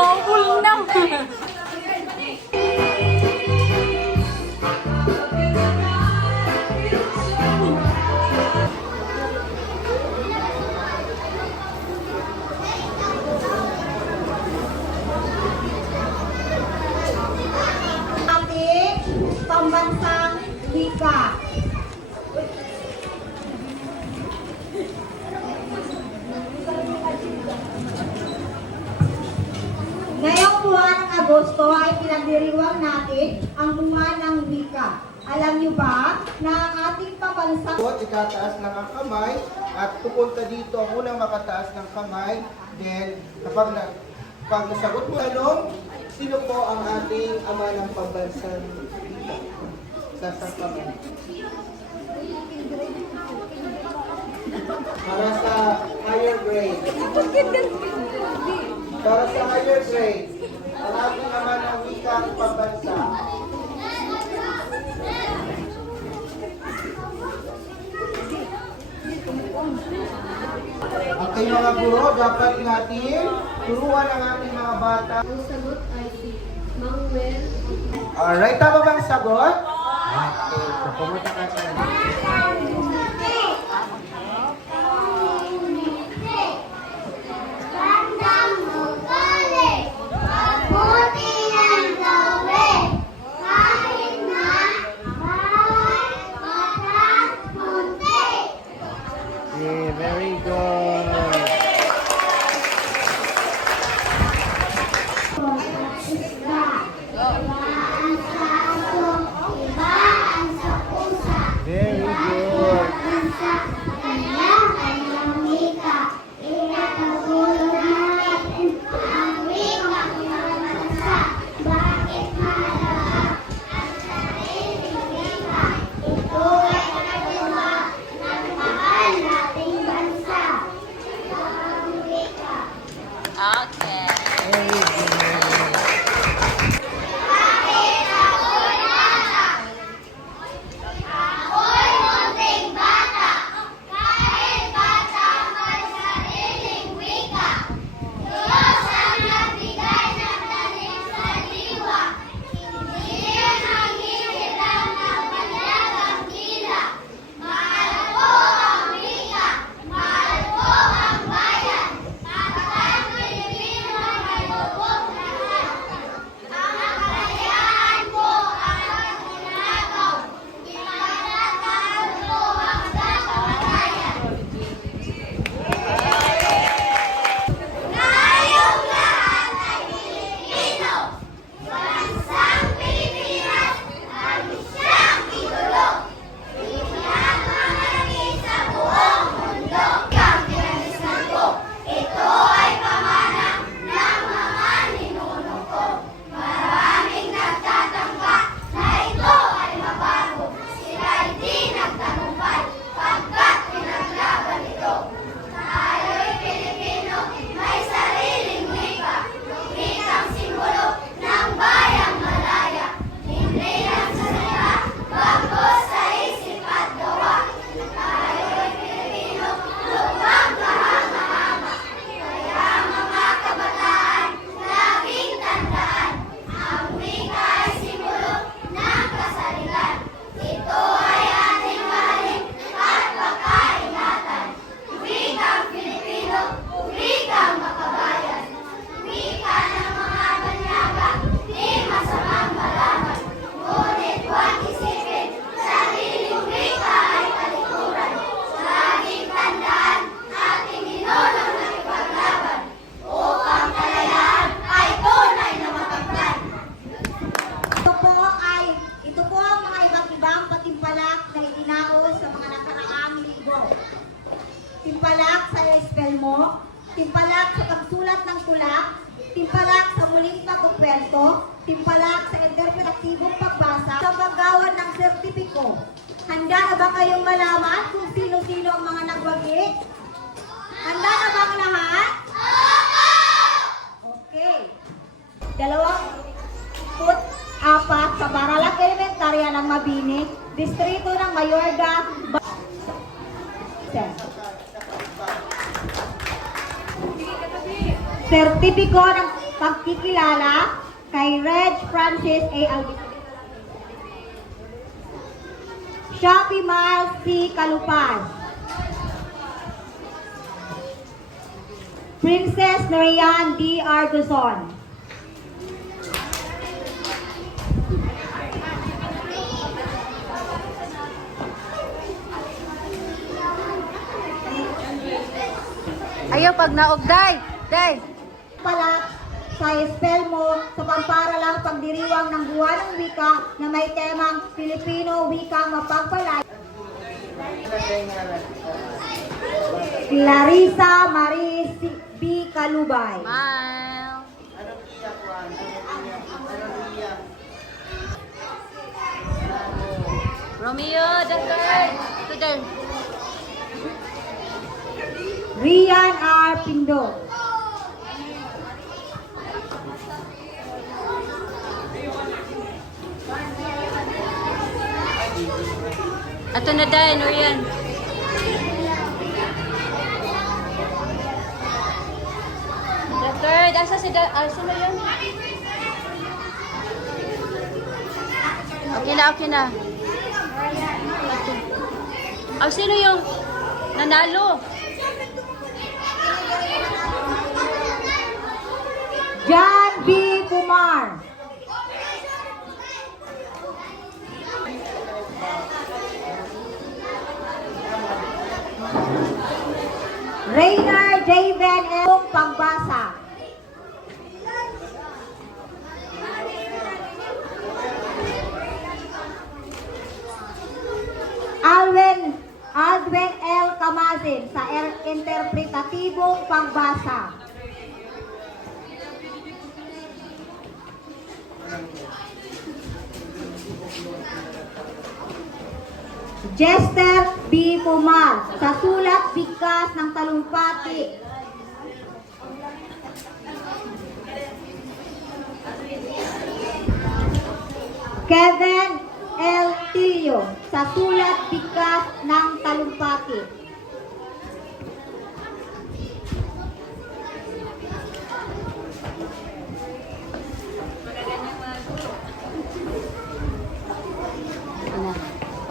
Bawal na. Ating pambansang wika. Ngayong buwan ng Agosto ay pinagdiriwang natin ang buwan ng wika. Alam niyo ba na ang ating pambansang Itataas lang ang kamay at pupunta dito ang unang makataas ng kamay. Then, pag nasagot mo tanong, sino po ang ating ama ng pambansang wika? Sasang kamay. Para sa higher grade. Para sa higher grade, ang ating ama ng wika ang pambansa. Okay mga guro, dapat natin turuan ang ating mga bata. Ang sagot ay si Manuel. Alright, tama bang sagot? Okay, so pumunta ka sa Yeah, very good. Very good. Okay. Very good. Timpalak sa spell mo, timpalak sa pagsulat ng tulak, timpalak sa muling pagkukwento, timpalak sa interpretatibong pagbasa, sa paggawan ng sertipiko. Handa na ba kayong malaman kung sino-sino ang mga nagwagi? Handa na ba ang lahat? Okay. 24 sa Baralang Elementarya ng Mabini, Distrito ng Mayorga, sertipiko ng pagkikilala kay Reg Francis A. Alvin. Shopee Miles C. Kalupas. Princess Norian D. Arguson. Ayaw pag naog, day. Palak sa spell mo sa pamparalang pagdiriwang ng buwan ng wika na may temang Filipino wikang mapagpalay. Clarissa Marie B. Kalubay. Smile. Anong iyak, Juan? Anong iyak? Romeo, the third. Ito there. Rian R. Pindo. Ato na day, Norian. The third. Asa si sino yun? Okay na. Sino yung nanalo? John B. Kumar. Rainer Javen L. Pagbasa. Aldwin L. Kamazin sa interpretatibong pagbasa. Jester B. Pumar sa sulat bigkas ng talumpati. Kevin L. Tilio sa sulat bigkas ng talumpati.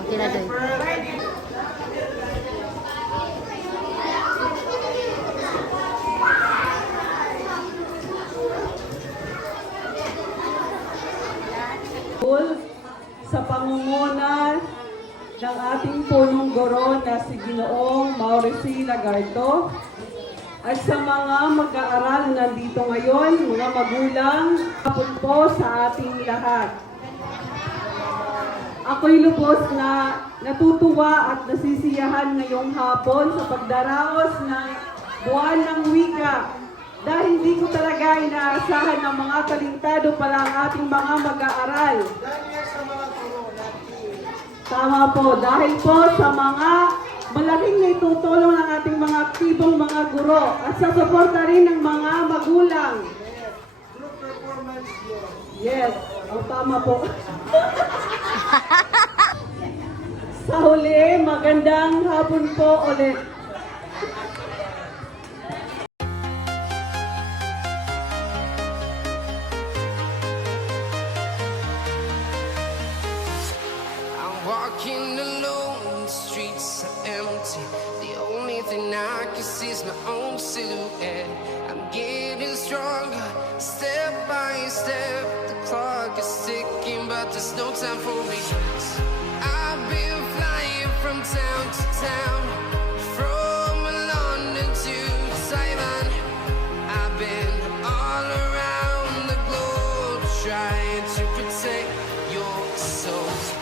Okay na day. Sa pangunguna ng ating punong guro na si Ginoong Mauricio Lagarto at sa mga mag-aaral na nandito ngayon, mga magulang, hapon po sa ating lahat. Ako'y lubos na natutuwa at nasisiyahan ngayong hapon sa pagdaraos ng buwan ng wika dahil hindi ko talaga inaasahan ng mga talintado pala ang ating mga mag-aaral. Dahil sa mga guro natin. Tama po, dahil po sa mga malaking naitutulong ng ating mga aktibong mga guro at sa suporta rin ng mga magulang. Group performance yun. Yes, tama po. Sa huli, magandang hapon po ulit. I'm walking alone, the streets are empty. The only thing I can see is my own silhouette. I'm getting stronger, step by step. The clock is ticking, but there's no time for regrets. I've been flying from town to town, from London to Taiwan. I've been all around the globe trying to protect your soul.